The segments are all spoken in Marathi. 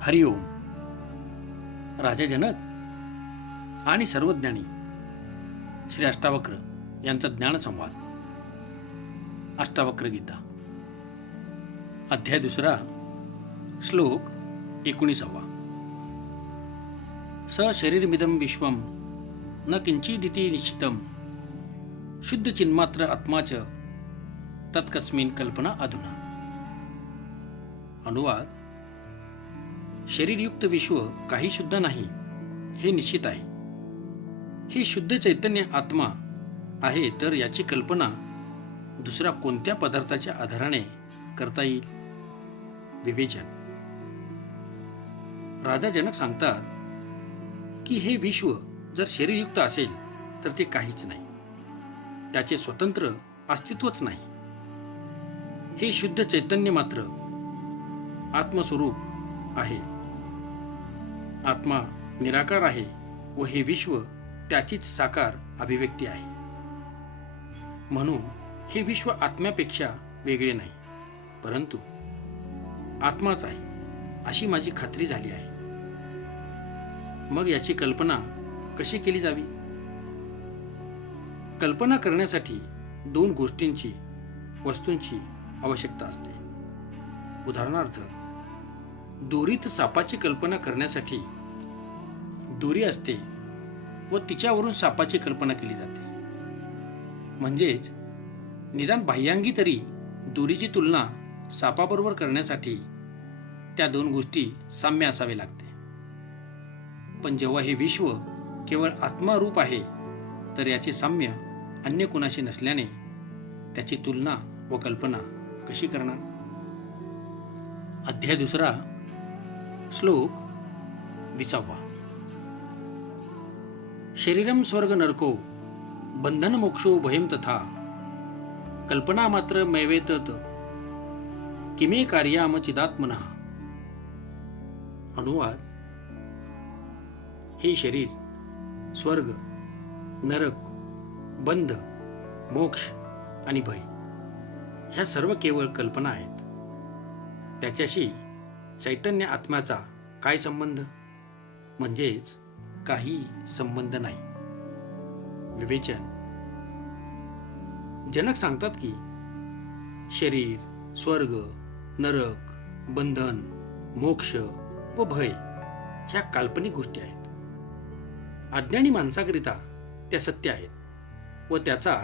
हरिओम. राजा जनक आणि सर्वज्ञानी श्री अष्टावक्र यांचा ज्ञानसंवाद. अष्टावक्र गीता, अध्याय 2, श्लोक 19. स शरीरमिदं विश्वं न किंचिदिति निश्चितं शुद्ध चिन्मात्र आत्मा च तत्कस्मिन् कल्पना अधुना. अनुवाद: शरीरयुक्त विश्व काही शुद्ध नाही हे निश्चित आहे. हे शुद्ध चैतन्य आत्मा आहे, तर याची कल्पना दुसऱ्या कोणत्या पदार्थाच्या आधाराने करता येईल? विवेचन. राजा जनक सांगतात की हे विश्व जर शरीरयुक्त असेल तर ते काहीच नाही, त्याचे स्वतंत्र अस्तित्वच नाही. हे शुद्ध चैतन्य मात्र आत्मस्वरूप आहे. आत्मा निराकार आहे व हे विश्व त्याचीच साकार अभिव्यक्ती आहे. म्हणून हे विश्व आत्म्यापेक्षा वेगळे नाही, परंतु आत्माच आहे अशी माझी खात्री झाली आहे. मग याची कल्पना कशी केली जावी? कल्पना करण्यासाठी 2 गोष्टींची, वस्तूंची आवश्यकता असते. उदाहरणार्थ, दोरीत सापाची कल्पना करण्यासाठी दोरी असते व तिच्यावरून सापाची कल्पना केली जाते. म्हणजेच निदान बाह्यांगी तरी दोरीची तुलना सापाबरोबर करण्यासाठी त्या 2 गोष्टी साम्य असावे लागते. पण जेव्हा हे विश्व केवळ आत्मारूप आहे तर याचे साम्य अन्य कुणाशी नसल्याने त्याची तुलना व कल्पना कशी करणार? अध्याय 2, श्लोक 20. शरीरम स्वर्ग नरको बंधन मोक्षो भयम तथा कल्पना मात्र मैवेतत किमे कार्याम चिदात्मनः. अनुवाद: हे शरीर, स्वर्ग, नरक, बंध, मोक्ष आणि भय ह्या सर्व केवळ कल्पना आहेत. त्याच्याशी चैतन्य आत्म्याचा काय संबंध? म्हणजेच काही संबंध नाही. विवेचन. जनक सांगतात की शरीर, स्वर्ग, नरक, बंधन, मोक्ष व भय ह्या काल्पनिक गोष्टी आहेत. अज्ञानी माणसाकरिता त्या सत्य आहेत व त्याचा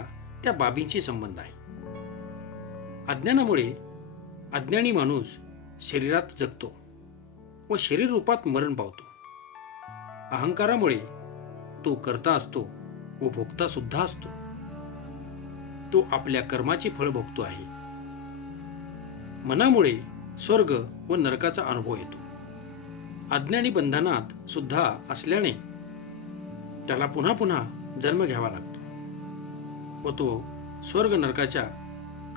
त्या बाबींशी संबंध आहे. अज्ञानामुळे अज्ञानी माणूस शरीरात जगतो व शरीर रूपात मरण पावतो. अहंकारामुळे तो कर्ता असतो व भोगता सुद्धा असतो. तो आपल्या कर्माची फळ भोगतो आहे. मनामुळे स्वर्ग व नरकाचा अनुभव येतो. अज्ञानी बंधनात सुद्धा असल्याने त्याला पुन्हा पुन्हा जन्म घ्यावा लागतो व तो स्वर्ग नरकाच्या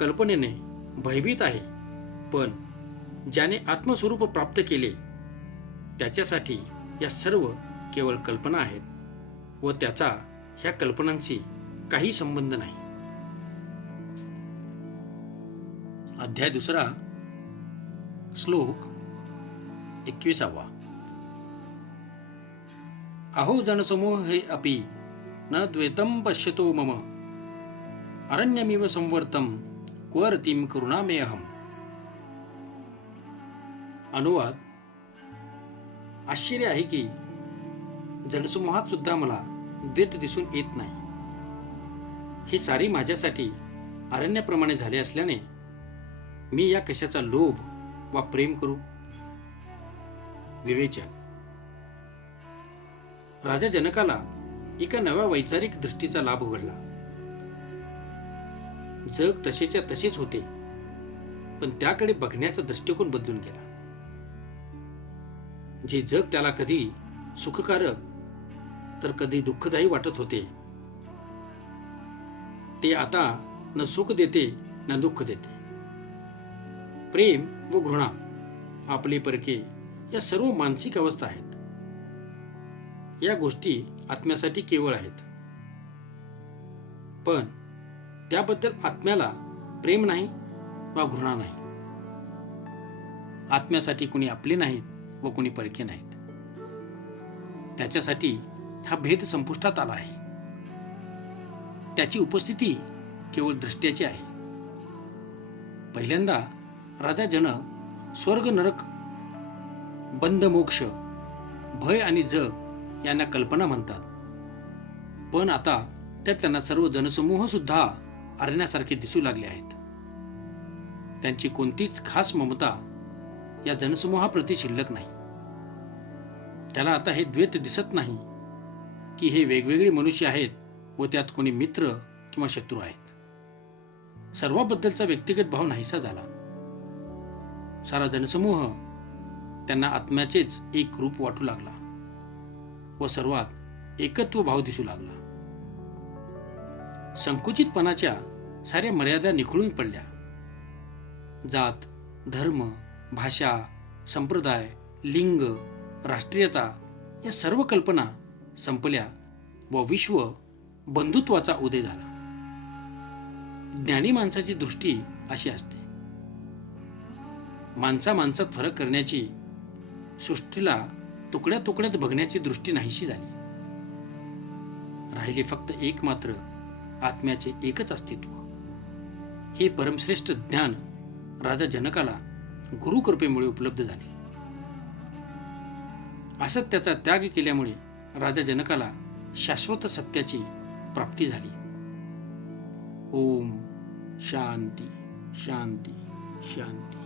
कल्पनेने भयभीत आहे. पण ज्याने आत्मस्वरूप प्राप्त केले त्याच्यासाठी या सर्व केवळ कल्पना आहेत व त्याचा ह्या कल्पनांशी काही संबंध नाही. अध्याय 2, श्लोक 21. अहो जनसमूहे अपि न द्वैतं पश्यतो मम अरण्यमिव संवर्तं क्व रतिं करुणामेऽहम्. अनुवाद: आश्चर्य आहे की जनसमूहात सुद्धा मला द्वैत दिसून येत नाही. हे सारे माझ्यासाठी अरण्याप्रमाणे झाले असल्याने मी या कशाचा लोभ वा प्रेम करू? विवेचन. राजा जनकाला एका नव्या वैचारिक दृष्टीचा लाभ घडला. जग तसेच्या तसेच होते, पण त्याकडे बघण्याचा दृष्टिकोन बदलून गेला. जे जग त्याला कधी सुखकारक तर कधी दुःखदायी वाटत होते, ते आता न सुख देते न दुःख देते. प्रेम व घृणा, आपले परके या सर्व मानसिक अवस्था आहेत. या गोष्टी आत्म्यासाठी केवळ आहेत, पण त्याबद्दल आत्म्याला प्रेम नाही वा घृणा नाही. आत्म्यासाठी कुणी आपले नाहीत व कुणी परके नाहीत. त्याच्यासाठी हा भेद संपुष्टात आला आहे. त्याची उपस्थिती केवळ दृष्ट्याची आहे. पहिल्यांदा राजा जनक स्वर्ग नरक, बंध मोक्ष, भय आणि जग यांना कल्पना म्हणतात. पण आता त्यात त्यांना सर्व जनसमूह सुद्धा अरण्यासारखे दिसू लागले आहेत. त्यांची कोणतीच खास ममता या जनसमूहाप्रती शिल्लक नाही. त्याला आता हे द्वैत दिसत नाही की हे वेगवेगळे मनुष्य आहेत व त्यात कोणी मित्र किंवा शत्रू आहेत. सर्वाबद्दलचा व्यक्तिगत भाव नाहीसा झाला. सारा जनसमूह त्यांना आत्म्याचेच एक रूप वाटू लागला व सर्वात एकत्व भाव दिसू लागला. संकुचितपणाच्या साऱ्या मर्यादा निखळून पडल्या. जात, धर्म, भाषा, संप्रदाय, लिंग, राष्ट्रीयता या सर्व कल्पना संपल्या व विश्व बंधुत्वाचा उदय झाला. ज्ञानी माणसाची दृष्टी अशी असते. माणसा माणसात फरक करण्याची, सृष्टीला तुकड्या तुकड्यात बघण्याची दृष्टी नाहीशी झाली. राहिले फक्त एक मात्र आत्म्याचे एकच अस्तित्व. हे परमश्रेष्ठ ज्ञान राजा जनकाला गुरुकृपेमुळे उपलब्ध झाले. असत्याचा त्याग केल्यामुळे राजा जनकाला शाश्वत सत्याची प्राप्ती झाली. ओम शांती शांती शांती.